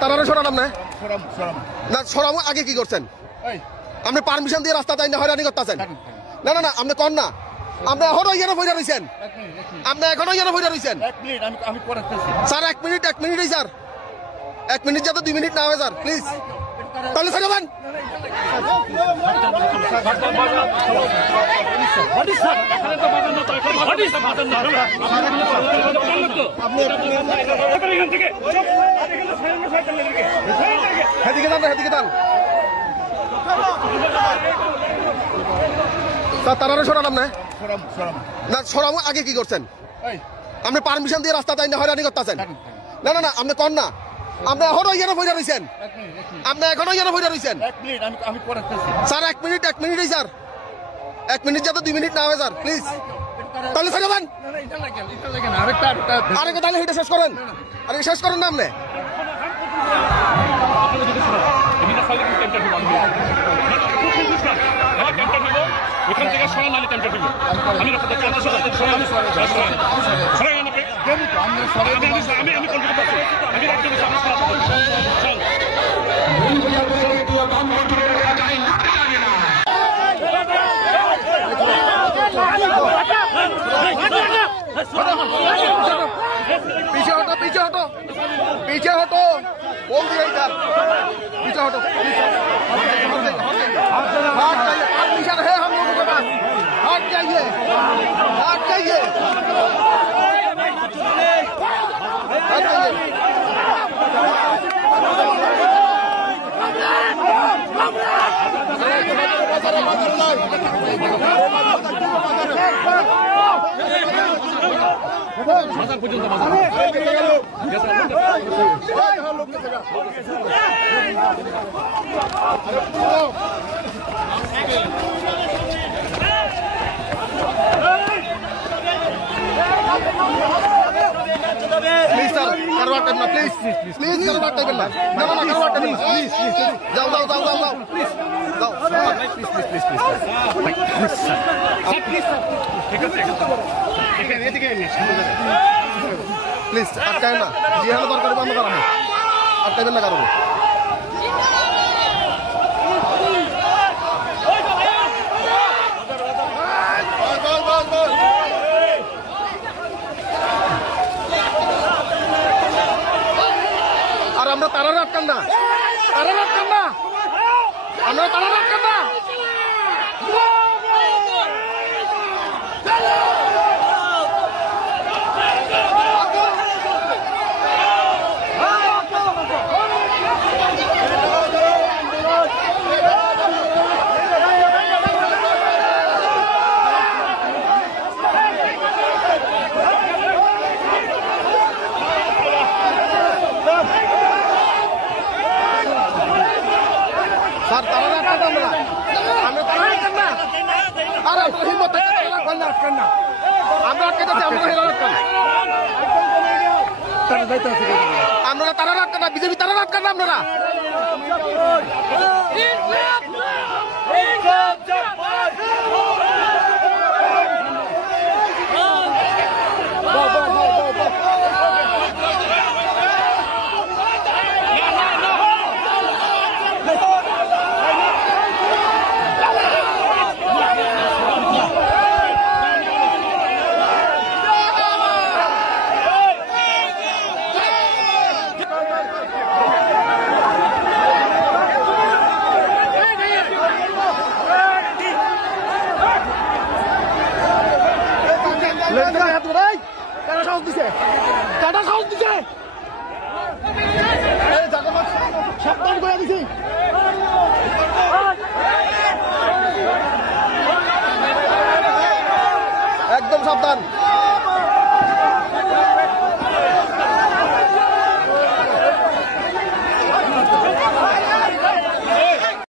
তারা সরালাম না সরাম আগে কি করছেন আপনি পারমিশন দিয়ে রাস্তা তাই না হয়রানি করতেছেন না না না আপনি কর না আপনি এখনো ইয়ে বইরা রয়েছেন আপনি এখনো ইয়ে বইরা রয়েছেন স্যার 1 মিনিট স্যার 1 মিনিট যাতে 2 মিনিট না হয় স্যার প্লিজ তাহলে ছাড়বেন তারা সরালাম না সরাম আগে কি করছেন আপনি পারমিশন দিয়ে রাস্তা তাই না হয়রানি করতেছেন না না না আপনি কর না আপনি এখনো ইয়ে বইরা রয়েছেন আপনি এখনো ইয়ে বইরা রয়েছেন স্যার 1 মিনিট স্যার 1 মিনিট যাতে 2 মিনিট না হয় স্যার প্লিজ তাহলে ছাড়বেন আরেকটা তাহলে এটা শেষ করেন আরে শেষ করেন না আপনি ওখান থেকে সরান নালে টাইমটা দিব আমি আমি কন্ট্রোল করতে আমি রাখতে দিচ্ছি पीछे हटो बोल दिया इधर पीछे हटो परमिशन है हम लोगों के पास हट जाइए प्लीज सर करवा करना प्लीज करवा करना ना करवा करना प्लीज जाओ प्लीज जाओ प्लीज अटकाए ना जी हम बार कर बंद करा है अटकाए ना करो और আমরা তারা রাখতাম না আমরা তারা রাখতাম না सर तारा আমরা তারা রাখতাম না আর আপনার হিম্মত থাকে তারা রাখবেন না আমরা আটকে যাচ্ছি আমরা রাখতাম আপনারা তারা রাখতেন না বিজেপি তারা রাখতেন না আপনারা সাবধান করে দিছি একদম সাবধান